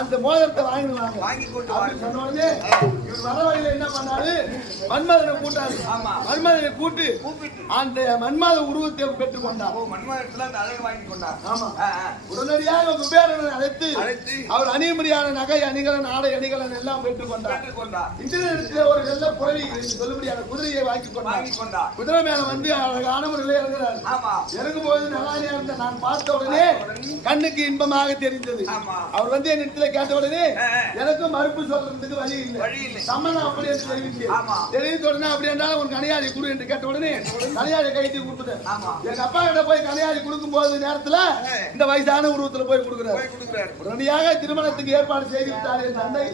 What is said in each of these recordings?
அந்த மோதிரத்தை வாங்கி சொன்ன உடனே இவர் வர வழியில என்ன பண்ணாரு, மன்மதனை கூட்டாரு. மன்மதனை கூட்டு அந்த மன்மத உருவத்தை பெற்றுக் கொண்டார். ஆமா, உடனடியாக குபேரனை அழைத்து அவர் அணிமுறையான நகை அணிகலன் ஆடை அணிகலன் எல்லாம் பெற்றுக் கொண்டார். இந்த இடத்துல ஒரு வெள்ள புறவி சொல்லும்படியான குதிரையை வாங்கி கொண்டார். குதிரை மேல வந்து அழகான முறையில இறங்குறாரு. இறங்கும் போது நலானியா இருந்த நான் பார்த்த உடனே கண்ணுக்கு இன்பமாக தெரிந்தது. அவர் வந்து என் இடத்துல கேட்ட உடனே எனக்கும் மறுப்பு சொல்றதுக்கு வழி இல்லை. சம்மதம் அப்படி என்று தெரிவித்த உடனே அப்படி என்றாலும் ஒரு கனையாளி குடு என்று கேட்ட உடனே கனையாளி கைத்தி கொடுத்துட்டேன். எங்க அப்பா கிட்ட போய் கனையாளி கொடுக்கும் போது நேரத்துல இந்த வயசான உருவத்துல போய் கொடுக்கிறார். உடனடியாக திருமணத்துக்கு ஏற்பாடு செய்து விட்டார் என் தந்தை.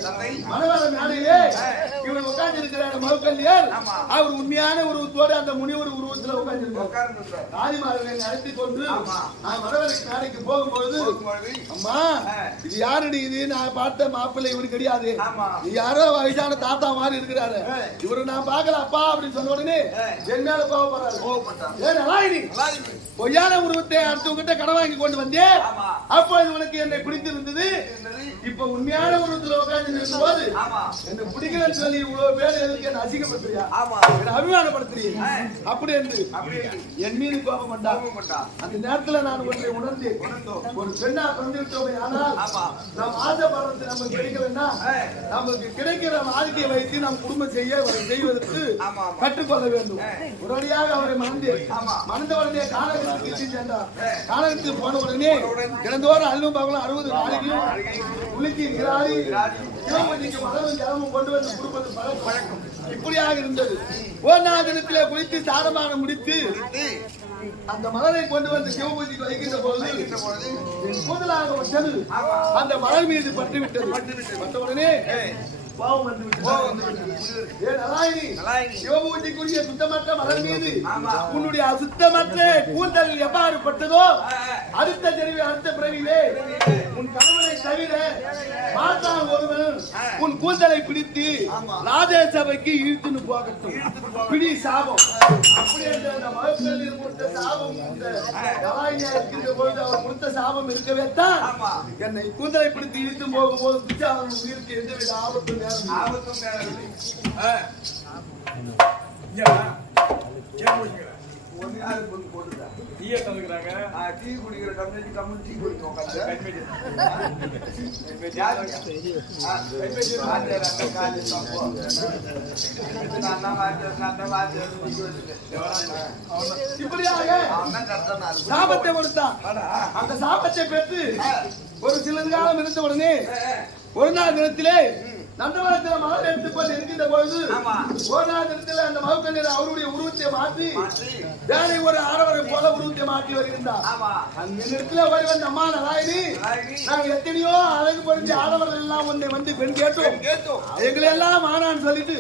மனவர மேடையிலே இவர் உட்கார்ந்து இருக்கிறார் மௌக்கல்யர். அவர் உண்மையான உருவத்தோடு அந்த முனிவர் உருவத்துல உட்கார்ந்து ராஜிமார்களை அழைத்துக் கொண்டு நான் மனவருக்கு மேடைக்கு போகும்போது, அம்மா இது யாருடி, இது நான் பார்த்த மாப்பிள்ளை இவரு கிடையாது, யாரோ வயசான தாத்தா மாதிரி இருக்கிறாரு, இவரு நான் பார்க்கல அப்பா அப்படின்னு சொன்ன உடனே என் மேல கோவப்படுறாரு. பொய்யான உருவத்தை அடுத்தவங்கிட்ட கடன் வாங்கி கொண்டு வந்தேன், அப்பொழுது உனக்கு என்னை பிடித்திருந்தது, இப்ப உண்மையான உருவத்துல உட்கார்ந்து இருக்கும் போது என்ன பிடிக்கலன்னு சொல்லி இவ்வளவு பேர் எதுக்கு என்ன அசிங்கப்படுத்துறியா, என்ன அபிமானப்படுத்துறீங்க அப்படி என்று என் மீது கோபம் கொண்டா. அந்த நேரத்துல நான் ஒன்றை உணர்ந்து, ஒரு பெண்ணா பிறந்துவிட்டோமே ஆனால் நாம் ஆசைப்படுறது நமக்கு கிடைக்கலன்னா நமக்கு கிடைக்கிற வாழ்க்கையை வைத்து நாம் குடும்பம் செய்வதற்கு கற்றுக்கொள்ள வேண்டும். உடனடியாக அவரை மறந்த உடனே கானகத்துக்கு சென்றார். கானகத்துக்கு போன உடனே தினந்தோறும் அல்லும் பகலும் 60 நாளைக்கும் உளுக்கி கிராரி மலரும் ஜலமும் கொண்டு வந்து கொடுப்பது பழக்கம் இப்படியாக இருந்தது. ஓர் தினத்திலே குளித்து சாரமான முடித்து அந்த மலரை கொண்டு வந்து சிவபூஜைக்கு வைக்கின்ற பொழுது கூடுதலாக வந்தது அந்த மலர் மீது பட்ட உடனே பாவம் வந்து சிவபூஜைக்குரிய சுத்தமற்ற மலர் மீது உன்னுடைய அசுத்தமற்ற கூந்தல் எவ்வாறு பட்டதோ அடுத்த தெருவில் அடுத்த பிறவிலே உன் கணவனை தவிர மாற்றான் ஒருவன் உன் கூந்தலை பிடித்து ராஜே சபைக்கு இழுத்துன்னு போகட்டும். பிடி சாபம் அப்படி கொடுத்த சாபம் இருக்கின்ற பொழுது அவர் கொடுத்த சாபம் இருக்கவே தான் என்னை கூந்தலை பிடித்து இழுத்து போகும்போது பிச்சாவன் உயிருக்கு எந்தவித ஆபத்தும் சாபத்தை கொடுத்தான். அந்த சாபத்தை பெற்று ஒரு சில காலம் இருந்த உடனே ஒரு நாள் தினத்திலே நந்தவனத்தில் மலர் எடுத்துக்கொண்டு இருக்கின்ற பொழுது ஒரு நாள் தினத்தில் அந்த மகக்கண்ணீர் அவருடைய உருவத்தை மாற்றி வேலை ஒரு ஆடவரை போல உருவத்தை மாற்றி வருகின்றார். அந்த இடத்துல போய் வந்து அம்மா நலாயினி, நாங்கள் எத்தனையோ அழகு பொறிஞ்ச ஆடவர்கள் எல்லாம் ஒன்றை வந்து பெண் கேட்டோம், எங்களை எல்லாம் ஆனான்னு சொல்லிட்டு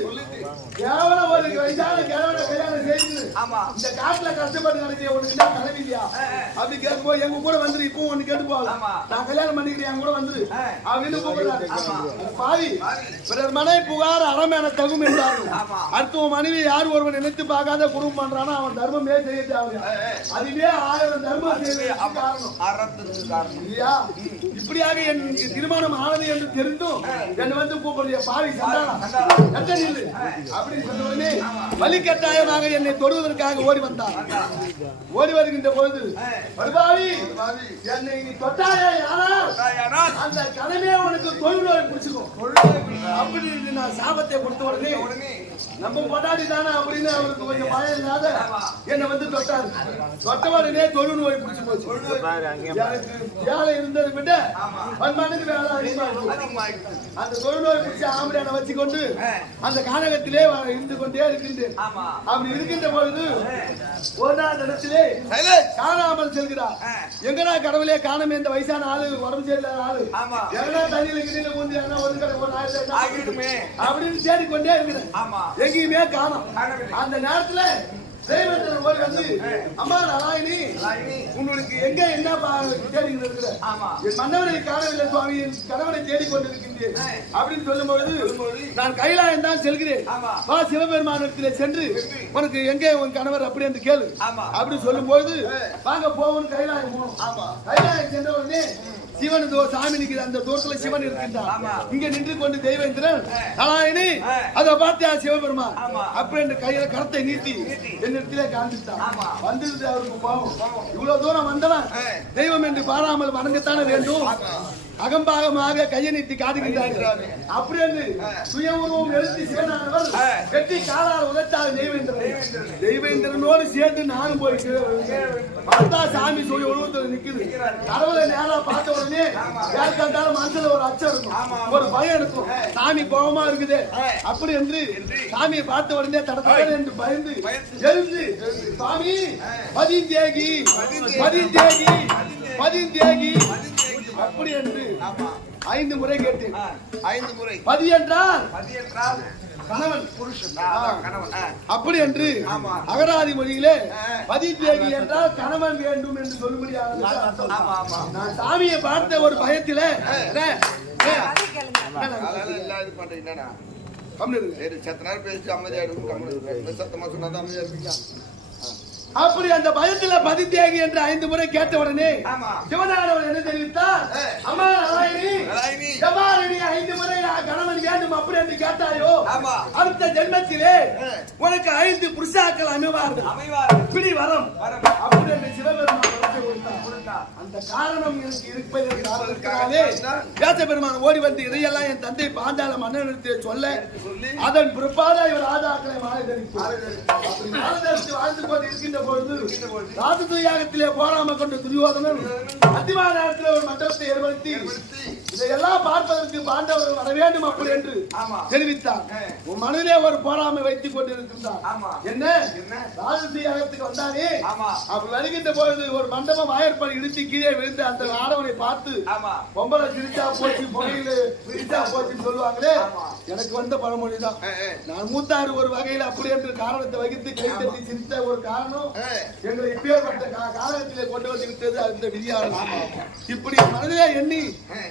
கேவலம் ஒரு வயசான கேவல கல்யாணம் செய்து இந்த காட்டுல கஷ்டப்பட்டு நடத்திய ஒண்ணு கனவு இல்லையா அப்படி கேட்கும்போது எங்க கூட வந்துரு, இப்போ ஒண்ணு கேட்டு போகலாம், நான் கல்யாணம் பண்ணிக்கிறேன் என் கூட வந்துரு அப்படின்னு கூப்பிடுறாரு. பாவி பிறர் மனை புகார் அறமேன தகும் என்றார்கள். அடுத்த மனைவி யார் ஒருவன் நினைத்து பார்க்காத குடும்பம் பண்றானோ அவன் தர்மமே செய்ய தேவையா, அதுவே 1000 தர்மம் செய்ய காரணம் இல்லையா. இப்படியாக என் திருமணம் ஆனது என்று தெரிந்தும் என்னை வந்து கூப்பிடுற பாவி சண்டாளம் அப்படின்னு சொன்ன உடனே வலிக்கட்டாயமாக என்னை தொடுவதற்காக ஓடி வந்தார். ஓடி வருகின்ற பொழுது பாவி என்னை நீ தொட்டாயே ஆனால் அந்த கனவே உனக்கு தொழிலோடு பிடிச்சிக்கும் அப்படின்னு நான் சாபத்தை கொடுத்த உடனே நம்ம கொண்டாடி தானே அப்படின்னு அவருக்கு கொஞ்சம் பயம் இல்லாத என்னை வந்து தொட்டாரு. தொட்ட உடனே தொழு நோய் பிடிச்சு போச்சு. வேலை இருந்ததை விட பன்மடங்கு வேலை அதிகமாயிடுச்சு. அந்த தொழு நோய் பிடிச்ச ஆம்பளையான வச்சுக்கொண்டு அந்த கானகத்திலே இருந்து கொண்டே இருக்கின்றேன். அப்படி இருக்கின்ற பொழுது ஒரு நாள் இடத்திலே காணாமல் செல்கிறார். எங்கடா கடவுளே காணமே, இந்த வயசான ஆளு உடம்பு சரியில்லாத ஆளு எங்கடா தண்ணியில கிட்ட வந்து அப்படின்னு தேடிக்கொண்டே இருக்கிறேன். எங்கேயுமே காணோம். அந்த நேரத்துல தெய்வத்தில் ஓடி வந்து அம்மா நலாயினி உங்களுக்கு எங்க என்ன தேடிக்கிட்டு இருக்கிற, என் மன்னவரை காணவில்லை சுவாமி, என் கணவனை தேடிக்கொண்டிருக்கின்றேன் அப்படின்னு சொல்லும் பொழுது நான் கைலாயம் தான் செல்கிறேன், வா சிவபெருமானத்திலே சென்று உனக்கு எங்கே உன் கணவர் அப்படி என்று கேளு அப்படின்னு சொல்லும் பொழுது வாங்க போவோம் கைலாயம் போனோம். கைலாயம் சென்ற உடனே சிவன் சாமி நிற்கிற அந்த தூரத்துல சிவன் இருக்கின்றான். இங்க நின்று கொண்டு தெய்வேந்திரன் நாராயணி அதை பார்த்தியா சிவபெருமான் அப்படி என்று கையில கரத்தை நீட்டி என்னிடத்திலே காண்பித்தான். வந்திருந்து அவருக்கு பாவம், இவ்வளவு தூரம் வந்தவன் தெய்வம் என்று பாராமல் வணங்கத்தானே வேண்டும். அகம்பாகமாக கையை நீட்டி காட்டுகின்றார்கள். அப்படி என்று சுய உருவம் எழுத்தி சிவனானவர் வெட்டி காலால் உதைத்தார் தெய்வேந்திரனோடு சேர்ந்து நானும் போய் பார்த்தா சாமி சுய உருவத்தில் நிக்குது. கடவுளை நேரா பார்த்த உடனே யார் கண்டாலும் மனசுல ஒரு அச்சம் இருக்கும், ஒரு பயம் இருக்கும். சாமி கோபமா இருக்குது அப்படி என்று சாமியை பார்த்த உடனே தடத்தட என்று பயந்து எழுந்து சாமி பதிந்தேகி பதிந்தேகி பதிந்தேகி அப்படி என்று 5 முறை கேட்டேன். 5 முறை பதி என்றால் கணவன் புருஷன் அப்படி என்று அகராதி மொழியிலே பதித்தேகி என்றால் கணவன் வேண்டும் என்று சொல்லும்படியாக நான் சாமியை பார்த்த ஒரு பயத்தில அப்படி அந்த பயத்துல பதித்தேகி என்று 5 முறை கேட்ட உடனே சிவனானவர் என்ன தெரிவித்தார்? அம்மா நாராயணி 5 முறை கணவன் வேண்டும் அப்படி என்று கேட்டாயோ அடுத்த ஜென்மத்திலே உனக்கு 5 புருஷாக்கள் அமைவார்கள் பிடி வரம் அப்படி என்று சிவபெருமான் கொடுத்தார். அந்த காரணம் எனக்கு இருப்பதற்காகவே வியாச பெருமான் ஓடி வந்து இதையெல்லாம் என் தந்தை பாஞ்சால மன்னனிடத்தை சொல்ல அதன் பிற்பாடு இவர் ராஜாக்களை மாலை தரித்து வாழ்ந்து கொண்டு இருக்கின்ற பொழுது ராஜதுயாகத்திலே போராம கொண்ட துரியோதனன் அத்திமான நேரத்தில் ஒரு மண்டபத்தை ஏற்படுத்தி இதையெல்லாம் பார்ப்பதற்கு பாண்டவர்கள் வர வேண்டும் அப்படி என்று தெரிவித்தார். உன் மனதிலே ஒரு போராமை வைத்துக் கொண்டிருக்கின்றார். என்ன ராஜதுயாகத்துக்கு வந்தானே அப்படி வருகின்ற பொழுது ஒரு மண்டபம் ஆயர்படி இடித்து கீழே விழுந்து அந்த ஆடவனை பார்த்து பொம்பளை சிரிச்சா போச்சு புகையில சிரிச்சா போச்சுன்னு சொல்லுவாங்களே, எனக்கு வந்த பழமொழிதான். நான் மூத்தாறு ஒரு வகையில் அப்படி என்று காரணத்தை வகித்து கை தட்டி சிரித்த ஒரு காரணம் எங்களை இப்பேற்பட்ட காலத்திலே கொண்டு வந்து விட்டது அந்த விதியாளர். இப்படி மனதிலே எண்ணி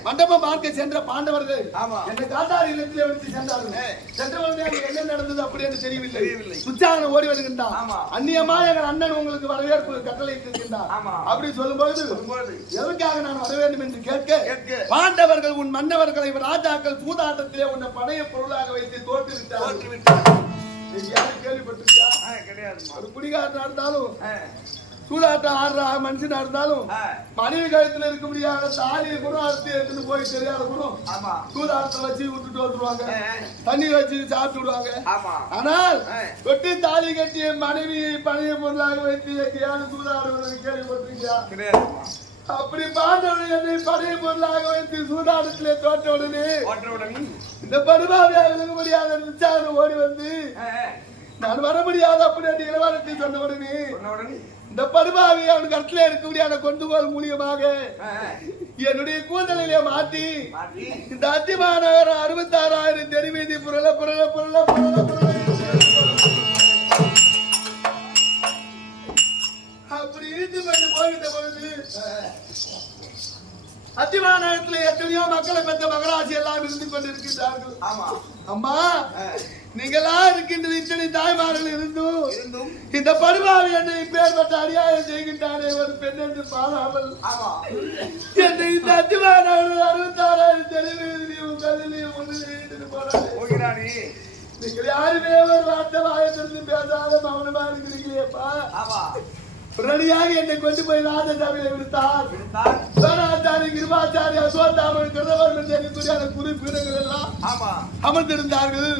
மண்டபம் பார்க்க சென்ற பாண்டவர்கள் என்ற காட்டார் இல்லத்திலே எடுத்து சென்றார்கள். சென்றவர்கள் என்ன நடந்தது அப்படி என்று தெரியவில்லை. சுச்சாகன் ஓடி வருகின்றான். அந்நியமா எங்கள் அண்ணன் உங்களுக்கு வரவேற்பு கட்டளை இருக்கின்றார் அப்படி சொல்லும்போது எதற்காக நான் வர வேண்டும் என்று கேட்க பாண்டவர்கள் உன் மன்னவர்களை ராஜாக்கள் சூதாட்டத்திலே உன்னை படைய பொருளாக வைத்து தோற்றுவிட்டார். கேள்விப்பட்டிருக்கியா? ஒரு குடிகாரனா இருந்தாலும் சூதாட்டம் ஆடுற மனுஷனா இருந்தாலும் மனைவி கழுத்துல இருக்க முடியாத தாலியை கூட அறுத்து எடுத்துட்டு போய் தெரியாத கூட சூதாட்டத்தை வச்சு விட்டுட்டு வந்துருவாங்க, தண்ணி வச்சு சாப்பிட்டு விடுவாங்க. ஆனால் தொட்டி தாலி கட்டி மனைவியை பழைய பொருளாக வைத்து எங்கேயாவது சூதாடுவதை கேள்விப்பட்டிருக்கியா? அப்படி பாண்டவர்கள் என்னை பழைய பொருளாக வைத்து சூதாட்டத்திலே தோற்ற உடனே இந்த படுபாவியாக இருக்க முடியாத ஓடி வந்து நான் வர முடியாது அப்படி இளவரசி சொன்ன உடனே இந்த படுபாவி அவனுக்கு இடத்துல இருக்க முடியாத கொண்டு போல் மூலியமாக என்னுடைய கூந்தலிலே மாட்டி இந்த அத்திமாநகர் 66,000 தெருவீதி புரள புரள புரள புரள புரள அப்படி இழுத்து கொண்டு போகின்ற பொழுது அத்திமாநகரத்தில் எத்தனையோ மக்களை பெற்ற மகராசி எல்லாம் இருந்து கொண்டிருக்கின்றார்கள். அம்மா நீங்களா இருக்கின்ற இத்தனை தாய்மார்கள் இருந்தும் இந்த படுபாவி என்னை பேர்பட்ட அநியாயம் செய்கின்றாரே ஒரு பெண் என்று பாராமல் என்னை இந்த அத்திமாநகர் 66,000 தெருவிலையும் கல்லிலையும் போறாரு. நீங்கள் யாருமே ஒரு வார்த்தை வாயத்திலிருந்து பேசாத மௌனமா இருக்கிறீங்களேப்பா. உடனடியாக என்னை கொண்டு போய் ராஜசபையில விடுத்தார். கிருபாச்சாரி அசோத்தாமன் கிருதவர்கள் குரு பீடங்கள் எல்லாம் அமர்ந்திருந்தார்கள்.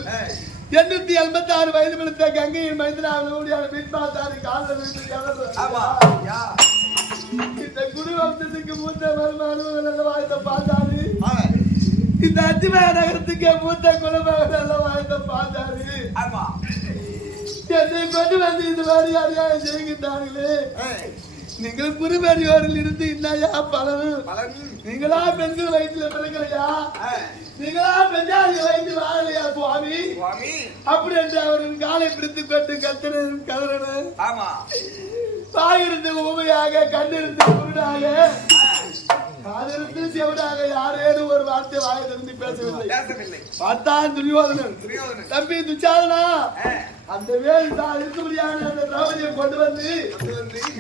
886 வயது பிடித்த கங்கையின் மைந்தனாக பீட்மாச்சாரி காலில் இந்த குரு வம்சத்துக்கு மூத்த மருமகன் வாழ்த்த பார்த்தாரு. இந்த அத்திமய நகரத்துக்கு மூத்த குலமகன் நல்ல வாழ்த்த பார்த்தாரு. என்னை கொண்டு வந்து இந்த மாதிரி அநியாயம் செய்கின்றார்களே, நீங்கள் குருபெரியோரில் இருந்து இல்லையா பலன்? நீங்களா பெண்கள் வயிற்றுல பிறக்கலையா? நீங்களா பெஞ்சாதி வயிற்று வாழலையா சுவாமி? அப்படி என்று அவரின் காலை பிடித்துக் கொண்டு கத்திரன் கதறன. வாயிருந்து ஊமையாக கண்ணிருந்து குருடாக காதலித்து செவிடாக யாரேனும் ஒரு வார்த்தை வாயை திறந்து பேசவில்லை. பார்த்தான் துரியோதனன். தம்பி துச்சாதனா, அந்த வேல் தான் இருக்கும்படியான அந்த திரௌபதியை கொண்டு வந்து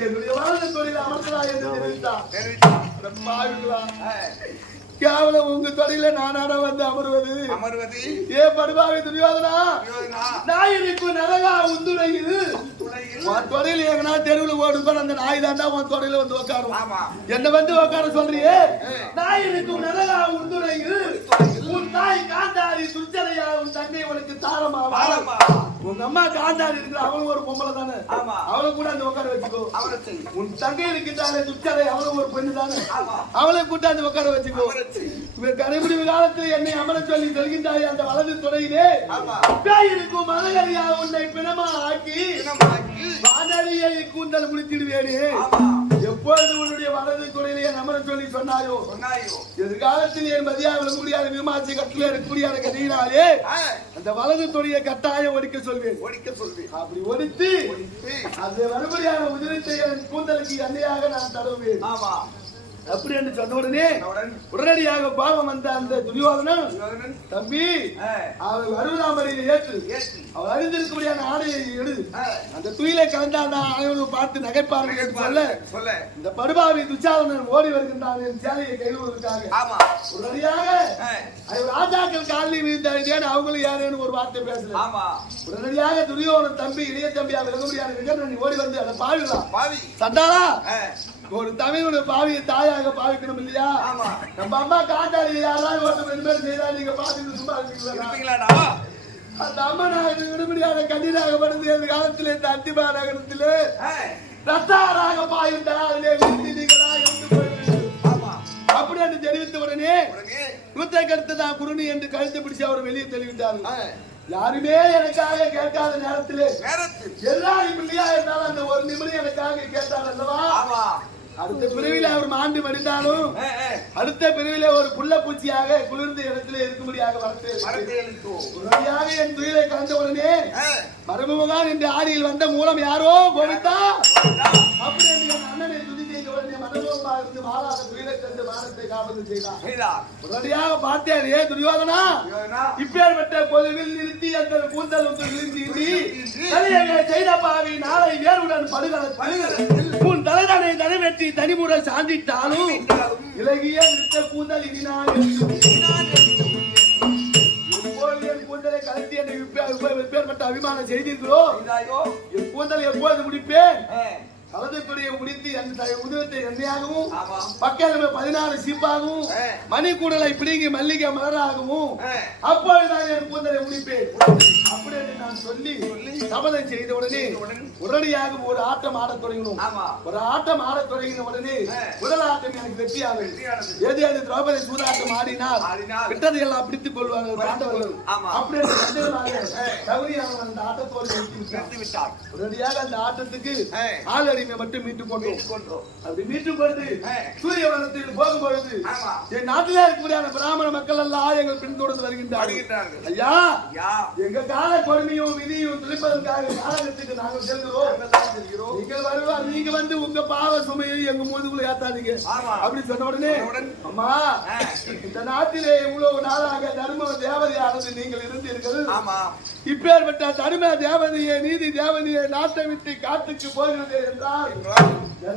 என்னுடைய வாழ்ந்த தொழில் அமர்த்தலா என்று தெரிவித்தான். கேவலம் உங்க தொழில நானாட வந்து அமர்வது ஏ படுபாவி துரியோதனா, நாயிருக்கு நரகா உந்துடையில் உன் தொழில் எங்கன்னா தெருவில் ஓடுப்பான் அந்த நாய் தாண்டா உன் தொழில வந்து உட்காரும். என்ன வந்து உட்கார சொல்றியே? நாயிருக்கு நரகா உந்துடையில் உன் தாய் காந்தாரி துர்ச்சனையா உன் தங்கை உனக்கு தாரமா? உங்க அம்மா காந்தாரி இருக்கிற அவளும் ஒரு பொம்பளை தானே, அவளை கூட அந்த உட்கார வச்சுக்கோ. உன் தங்கை இருக்கின்றாலே துர்ச்சனை, அவளும் ஒரு பெண்ணு தானே, அவளை கூட்டாந்து உட்கார வச்சுக்கோ. கடைபிடிவு காலத்தில் என்னை அமர சொல்லி செல்கின்றாய் அந்த வலது துறையிலே இருக்கும் மலகரியா உன்னை பிணமா ஆக்கி வானடியை கூந்தல் முடித்திடுவேனே. எப்பொழுது உன்னுடைய வலது துறையிலே என் அமர சொல்லி சொன்னாயோ எதிர்காலத்தில் என் மதியா விளங்கக்கூடிய விமாசி கட்டில இருக்கக்கூடிய கதையினாலே அந்த வலது துறையை கட்டாயம் ஒடிக்க சொல்வேன். அப்படி ஒடித்து அது மறுபடியாக உதிரத்தை என் கூந்தலுக்கு எண்ணெயாக நான் தடவுவேன். அப்படி என்று சொன்ன உடனே உடனடியாக பாவம் வந்த அந்த துரியோதனன், தம்பி அவள் 60 ஏற்று அவள் அறிந்திருக்கக்கூடிய ஆடையை எடு, அந்த துயிலை கலந்தாண்ட அனைவரும் பார்த்து நகைப்பார்கள் என்று சொல்ல இந்த படுபாவி துச்சாதனன் ஓடி வருகின்றான் என் சேலையை கைவிடுவதற்காக. உடனடியாக ராஜாக்கள் காலில் வீழ்ந்தேன் அவங்களும் யாரேன்னு ஒரு வார்த்தை பேசல. உடனடியாக துரியோதனன் தம்பி இளைய தம்பியாக விளங்கும்படியான விகடன் ஓடி வந்து அதை பாவிடலாம் சண்டாளா, ஒரு தமிழோட பாவியை தாயாக பாவிக்கணும் இல்லையா? நம்ம அம்மா காந்தாரி யாராவது ஒருத்தர் 2 பேர் செய்தா நீங்க பாத்துட்டு சும்மா இருக்கீங்களா? அந்த அம்மா நான் விடுபடியான கண்ணீராக படுத்து அந்த காலத்திலே இந்த அத்திமா நகரத்திலே ரத்தாராக பாயுண்டா அதிலே வீழ்ந்தீங்களா என்று அப்படி என்று தெரிவித்த உடனே குத்தை கருத்துதான் குருணி என்று கழுத்து பிடிச்சு அவர் வெளியே தெரிவித்தார்கள். யாருமே எனக்காக கேட்காத நேரத்திலே எல்லாரும் இல்லையா இருந்தாலும் அந்த ஒரு நிமிடம் எனக்காக கேட்டார் அல்லவா? அடுத்த பிரிவில அவர் மாண்டு மடிந்தாலும் அடுத்த பிரிவில ஒரு புள்ள பூச்சியாக குளிர்ந்த இடத்துல இருக்கும்படியாக வளர்த்து என் துயிலை கலந்த உடனே மரபுமுகான் என்று ஆடியில் வந்த மூலம் யாரோ கோவித்தா அப்படி என் அண்ணனை துதி செய்த உடனே மனோபா இருந்து மாறாத துயிலை தந்து மானத்தை காப்பது செய்தார். உடனடியாக பார்த்தேன், ஏ துரியோதனா, இப்பேற்பட்ட பொதுவில் நிறுத்தி அந்த கூந்தல் செய்த பாவி நாளை வேறுடன் படுகளத்தில் உன் தலைதனை தனிவெற்றி தனிமுறை சாந்திட்டாலும் இலகிய விருத்த கூந்தல் இனினான் கூந்தலை கலத்தி எப்பேற்பட்ட அபிமானம் செய்தீர்களோ என் கூந்தலை எப்போது முடிப்பேன்? கலந்தத்துடைய முடித்து அந்த உதவத்தை எண்ணெயாகவும் பக்கம் 16 சீப்பாகவும் மணி கூடலை பிடிங்கி மல்லிகை மலராகவும் அப்பொழுதுதான் என் கூந்தலை முடிப்பேன். அப்படி என்று நான் சொல்லி சபதம் செய்த உடனே உடனடியாக ஒரு ஆட்டம் ஆடத் தொடங்கினோம். ஒரு ஆட்டம் ஆடத் தொடங்கின உடனே முதல் ஆட்டம் எனக்கு வெற்றியாகும். எது அது திரௌபதி சூதாட்டம் ஆடினால் விட்டதை எல்லாம் பிடித்துக் கொள்வார்கள் பாண்டவர்கள். அப்படி அந்த ஆட்டத்தோடு நிறுத்திவிட்டார். உடனடியாக அந்த ஆட்டத்துக்கு ஆள் மட்டும் மீட்டுக் கொண்டோம். அப்படி மீட்டுக் கொண்டு சூரிய வனத்தில் போகும்பொழுது என் நாட்டிலே இருக்கக்கூடிய பிராமண மக்கள் எல்லாம் எங்கள் பின்தொடர்ந்து வருகின்றார்கள். ஐயா, எங்க கால கொடுமையும் விதியும் துளிப்பதற்காக காலகத்துக்கு நாங்கள் செல்கிறோம். நீங்கள் வருவார், நீங்க வந்து உங்க பாவ சுமையை எங்க முதுகுல ஏத்தாதீங்க அப்படி சொன்ன உடனே, அம்மா இந்த நாட்டிலே இவ்வளவு நாளாக தர்ம தேவதையானது நீங்கள் இருந்தீர்கள். இப்பேற்பட்ட தர்ம தேவதையை நீதி தேவதையை நாட்டை விட்டு காட்டுக்கு போகிறது என்றால்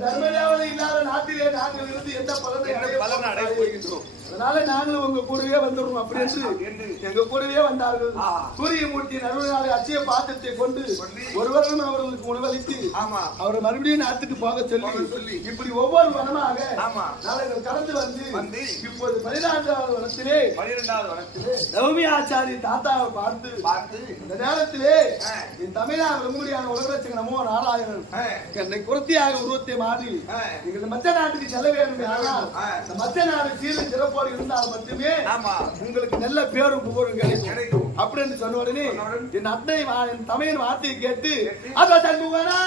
தர்ம தேவதை இல்லாத நாட்டிலே நாங்கள் இருந்து எந்த பலனை அடைய போகின்றோம். அதனால நாங்களும் உங்க கூடவே வந்துடுவோம் அப்படி என்று எங்க கூடவே வந்தார்கள். சூரியமூர்த்தியின் அருளாலே அச்சய பாத்திரத்தை கொண்டு ஒருவரும் அவர்களுக்கு உணவளித்து அவரை மறுபடியும் நாட்டுக்கு போக சொல்லி இப்படி ஒவ்வொரு வனமாக நாங்கள் கடந்து வந்து இப்போது 12வது வனத்திலே நவமி ஆச்சாரி தாத்தாவை பார்த்து இந்த நேரத்திலே என் தமிழாக உங்களுடையான உலகத்துக்கு நமோ நாராயணன் என்னை குர்த்தியாக உருவத்தை மாறி நீங்கள் மற்ற நாட்டுக்கு செல்ல வேண்டும். ஆனால் இந்த மற்ற நாடு சீர சிறப்போடு இருந்தால் மட்டுமே உங்களுக்கு நல்ல பேரும் புகழும் கிடைக்கும் அப்படின்னு சொன்ன உடனே என் அன்னை என் தமிழின் வார்த்தையை கேட்டு அத தங்குவனா